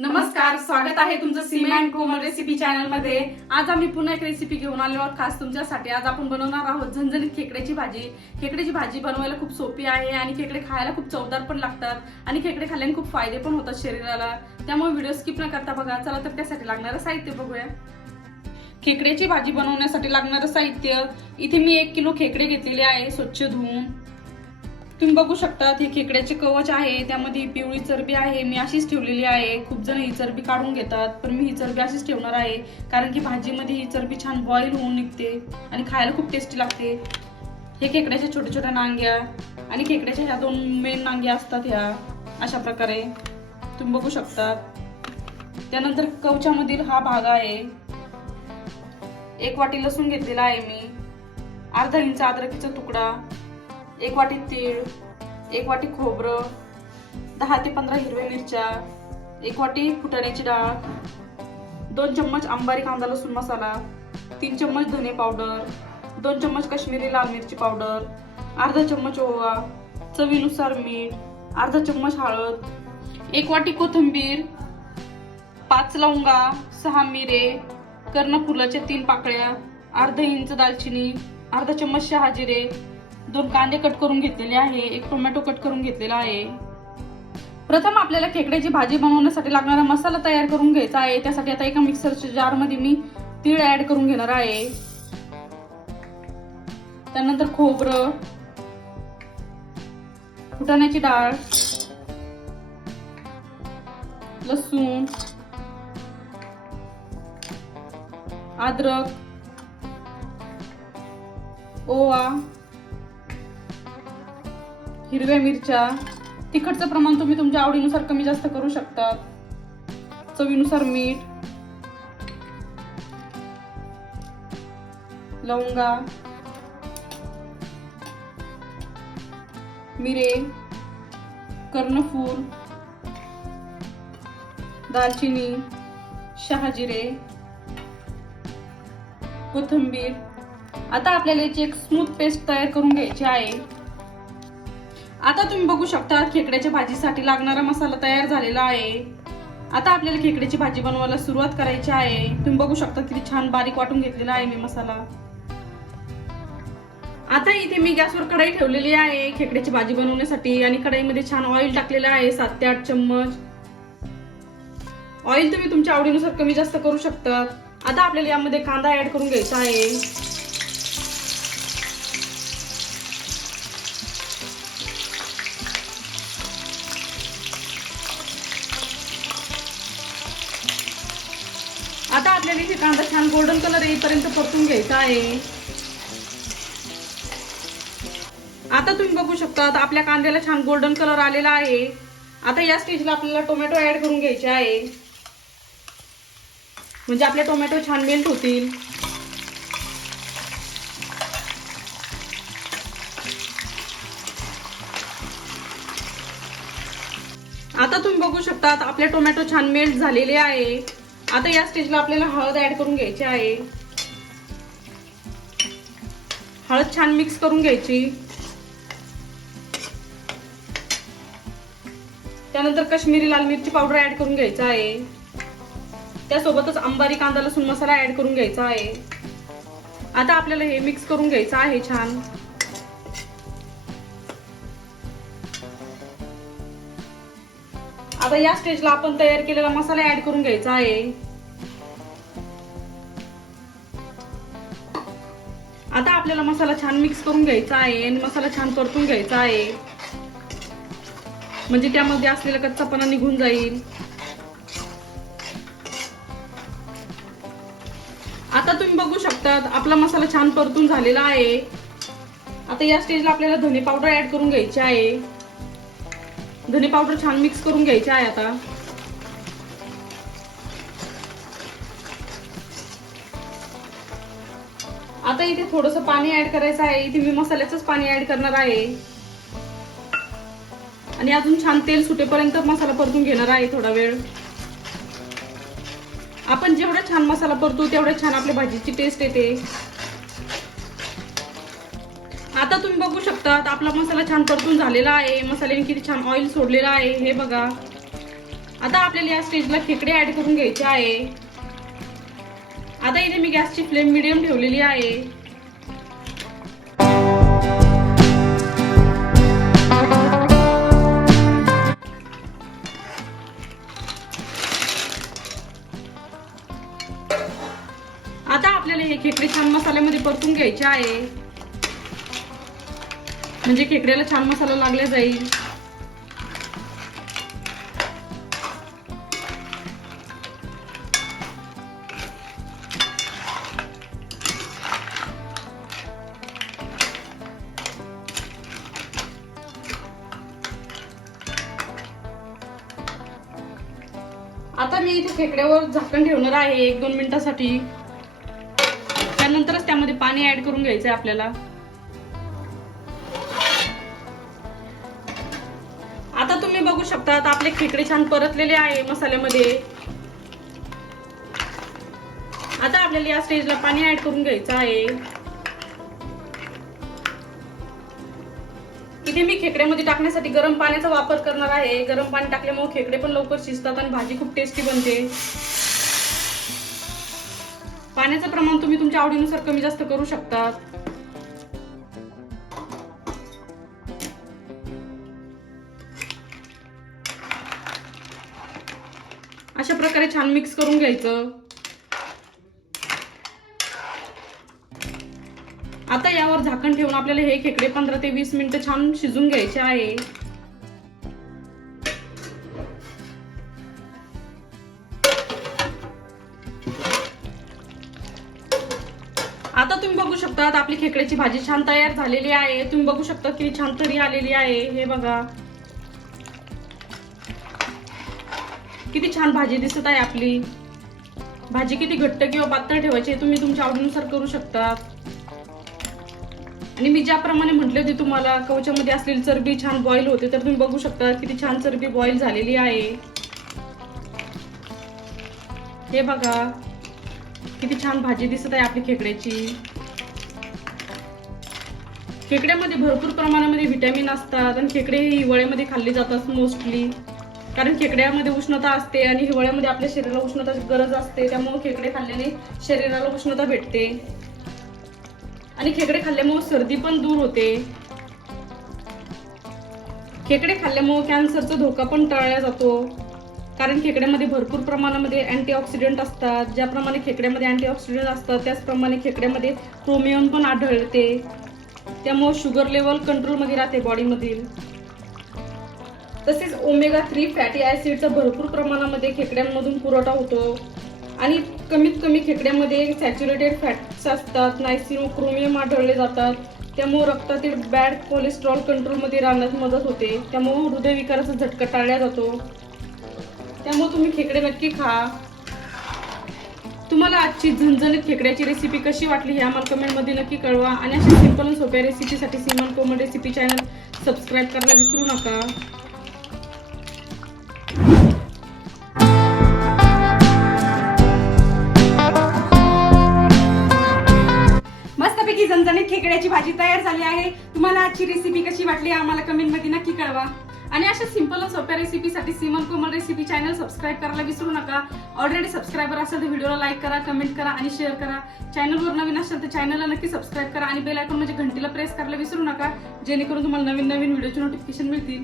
नमस्कार स्वागत आहे तुमचं सीमा अँड कोमल रेसिपी चॅनलमध्ये. आज आम्ही पुन्हा एक रेसिपी घेऊन आलो आहोत खास तुमच्यासाठी. आज आपण बनवणार आहोत झणझणीत खेकड्याची भाजी. खेकड्याची भाजी बनवायला खूप सोपी आहे आणि खेकडे खायला खूप चवदार पण लागतात आणि खेकडे खाल्ल्याने खूप फायदे पण होतात शरीराला. त्यामुळे व्हिडिओ स्किप न करता बघा चला तर त्यासाठी लागणारं साहित्य बघूया. खेकड्याची भाजी बनवण्यासाठी लागणारं साहित्य. इथे मी एक किलो खेकडे घेतलेले आहे स्वच्छ धुवून. तुम्ही बघू शकता हे खेकड्याचे कवच आहे त्यामध्ये पिवळी चरबी आहे मी अशीच ठेवलेली आहे. खूप जण ही चरबी काढून घेतात पण मी ही चरबी अशीच ठेवणार आहे कारण की भाजीमध्ये ही चरबी छान बॉईल होऊन निघते आणि खायला खूप टेस्टी लागते. हे खेकड्याच्या छोट्या छोट्या नांग्या आणि खेकड्याच्या ह्या दोन मेन नांग्या असतात ह्या अशा प्रकारे. तुम्ही बघू शकता. त्यानंतर कवचामधील हा भाग आहे. एक वाटी लसूण घेतलेला आहे मी. अर्धा इंच अद्रकीचा तुकडा. एक वाटी तीळ एक वाटी खोबरं दहा ते पंधरा हिरव्या मिरच्या एक वाटी फुटाण्याची डाळ दोन चम्मच आंबारी कांदा लसूण मसाला तीन चम्मच धने पावडर दोन चम्मच काश्मीरी लाल मिरची पावडर अर्धा चम्मच ओवा चवीनुसार मीठ अर्धा चम्मच हळद एक वाटी कोथिंबीर पाच लवंगा सहा मिरे कर्णफुलाच्या तीन पाकळ्या अर्धा इंच दालचिनी अर्धा चम्मच शहा जिरे दोन कांदे कट करून घेतलेले आहे एक टोमॅटो कट करून घेतलेला आहे. प्रथम आपल्याला खेकड्याची भाजी बनवण्यासाठी लागणारा मसाला तयार करून घ्यायचा आहे. त्यासाठी आता एका मिक्सरच्या जारमध्ये मी तीळ ऍड करून घेणार आहे. त्यानंतर खोबरं फुटाण्याची डाळ लसूण अद्रक ओवा हिरव्या मिरच्या. तिखटचं प्रमाण तुम्ही तुमच्या आवडीनुसार कमी जास्त करू शकता चवीनुसार मीठ. लवंगा. मिरे. कर्णफूल. दालचिनी. शहाजिरे. कोथिंबीर. आता आपल्याला याची एक स्मूथ पेस्ट तयार करून घ्यायची आहे. आता तुम्ही बघू शकता खेकड्याच्या भाजीसाठी लागणारा मसाला तयार झालेला आहे. आता आपल्याला खेकड्याची भाजी बनवायला सुरुवात करायची आहे. तुम्ही बघू शकता किती छान बारीक वाटून घेतलेला आहे मी मसाला. आता इथे मी गॅसवर कढाई ठेवलेली आहे. खेकड्याची भाजी बनवण्यासाठी आणि कढाईमध्ये छान ऑइल टाकलेलं आहे सात ते आठ चम्मच. ऑइल तुम्ही तुमच्या आवडीनुसार कमी जास्त करू शकता. आता आपल्याला यामध्ये कांदा ऍड करून घ्यायचा आहे. आता आपल्याला कांदा छान गोल्डन कलर येईपर्यंत परतून घ्यायचा आहे. आता तुम्ही बघू शकता आपल्या कांद्याला छान गोल्डन कलर आलेला आहे. आता या स्टेजला आपल्याला टोमॅटो ऍड करून घ्यायचे आहे. म्हणजे आपले टोमॅटो छान मेल्ट होतील. आता तुम्ही बघू शकता आपले टोमॅटो छान मेल्ट झालेले आहे. आता या स्टेजला आपल्याला हळद ऍड करून घ्यायची आहे. हळद छान मिक्स करून घ्यायची. त्यानंतर काश्मीरी लाल मिरची पावडर ऍड करून घ्यायचा आहे. त्यासोबतच अंबारी कांदा लसूण मसाला ऍड करून घ्यायचा आहे. आता आपल्याला हे मिक्स करून घ्यायचं आहे छान. आता या स्टेजला आपण तयार केलेला मसाला ऍड करून घ्यायचा आहे. आता आपल्याला मसाला छान मिक्स करून घ्यायचा आहे आणि मसाला छान परतून घ्यायचा आहे. म्हणजे त्यामध्ये असलेला कच्चापणा निघून जाईल. आता तुम्ही बघू शकता आपला मसाला छान परतून झालेला आहे. आता या स्टेजला आपल्याला धने पावडर ऍड करून घ्यायची आहे. धने पावडर छान मिक्स करून घ्यायची आहे आता. आता इथे थोडस पाणी ऍड करायचं आहे. इथे मी मसाल्याचंच पाणी ऍड करणार आहे. आणि अजून छान तेल सुटेपर्यंत मसाला परतून घेणार आहे थोडा वेळ. आपण जेवढा छान मसाला परतू तेवढ्या छान आपल्या भाजीची टेस्ट येते. आता तुम्ही बघू शकता आपला मसाला छान परतून झालेला आहे मसाल्याने किती छान ऑइल सोडलेला आहे हे बघा. आता आपल्याला या स्टेजला खेकडे ऍड करून घ्यायचे आहे. आता इथे मी गॅसची फ्लेम मिडियम ठेवलेली आहे. आता आपल्याला हे खेकडे छान मसाल्यामध्ये परतून घ्यायचे आहे. म्हणजे खेकड्याला छान मसाला लागला जाईल. आता मी इथे खेकड्यावर झाकण ठेवणार आहे एक दोन मिनिटासाठी. त्यानंतरच त्यामध्ये पाणी ऍड करून घ्यायचंय आपल्याला. आता तुम्ही बघू शकता आता आपले खेकडे छान परतलेले आहे मसाल्यामध्ये. आता आपल्याला या स्टेजला पाणी ऍड करून घ्यायचं आहे. इथे मी खेकड्यामध्ये टाकण्यासाठी गरम पाण्याचा वापर करणार आहे. गरम पाणी टाकल्यामुळे खेकडे पण लवकर शिजतात आणि भाजी खूप टेस्टी बनते. पाण्याचं प्रमाण तुम्ही तुमच्या आवडीनुसार कमी जास्त करू शकता अशा प्रकारे छान मिक्स करून घ्यायचं. आता यावर झाकण ठेवून आपल्याला हे खेकडे पंधरा ते वीस मिनिटं छान शिजून घ्यायचे आहे. आता तुम्ही बघू शकता आपली खेकड्याची भाजी छान तयार झालेली आहे. तुम्ही बघू शकता किती छान तरी आलेली आहे. हे बघा. किती छान भाजी दिसत आहे आपली. भाजी किती घट्ट किंवा पातळ ठेवायची तुम्ही तुमच्या आवडीनुसार करू शकता आणि मी ज्याप्रमाणे म्हटले होते तुम्हाला कवचामध्ये असलेली चरबी छान बॉईल होते तर तुम्ही बघू शकता किती छान चरबी बॉईल झालेली आहे. हे बघा किती छान भाजी दिसत आहे आपली खेकड्याची. खेकड्यामध्ये भरपूर प्रमाणामध्ये व्हिटॅमिन असतात आणि खेकडे हे हिवाळ्यामध्ये खाल्ले जातात मोस्टली कारण खेकड्यामध्ये उष्णता असते आणि हिवाळ्यामध्ये आपल्या शरीराला उष्णताची गरज असते त्यामुळे खेकडे खाल्ल्याने शरीराला उष्णता भेटते. आणि खेकडे खाल्ल्यामुळे सर्दी पण दूर होते. खेकडे खाल्ल्यामुळे कॅन्सरचा धोका पण टाळला जातो. कारण खेकड्यामध्ये भरपूर प्रमाणामध्ये अँटीऑक्सिडंट असतात. ज्याप्रमाणे खेकड्यामध्ये अँटीऑक्सिडंट असतात त्याचप्रमाणे खेकड्यामध्ये क्रोमियम पण आढळते. त्यामुळे शुगर लेवल कंट्रोलमध्ये राहते बॉडीमधील. तसेच ओमेगा थ्री फॅटी ऍसिडचा भरपूर प्रमाणामध्ये खेकड्यांमधून पुरवठा होतो. आणि कमीत कमी खेकड्यामध्ये सॅच्युरेटेड फॅट्स असतात नायसिनो क्रोमियम आढळले जातात. त्यामुळे रक्तातील बॅड कोलेस्ट्रॉल कंट्रोलमध्ये राहण्यास मदत होते. त्यामुळे हृदयविकाराचा झटका टाळला जातो. त्यामुळे तुम्ही खेकडे नक्की खा. तुम्हाला आजची झणझणीत खेकड्याची रेसिपी कशी वाटली हे आम्हाला कमेंटमध्ये नक्की कळवा. आणि अशा सिंपल आणि सोप्या रेसिपीसाठी Siman Komal recipe channel subscribe करायला विसरू नका. झणझणीत खेकड्याची भाजी तयार झाली आहे. तुम्हाला आजची रेसिपी कशी वाटली आम्हाला कमेंटमध्ये नक्की कळवा. आणि अशा सिंपल आणि सोप्या रेसिपीसाठी Siman Komal recipe channel subscribe करायला विसरू नका. ऑलरेडी सबस्क्रायबर असेल तर व्हिडिओला लाईक करा कमेंट करा आणि शेअर करा. चॅनलवर नवीन असेल तर चॅनलला नक्की सबस्क्राईब करा आणि बेल आयकॉन म्हणजे घंटीला प्रेस करायला विसरू नका. जेणेकरून तुम्हाला नवीन नवीन व्हिडिओचे नोटिफिकेशन मिळतील.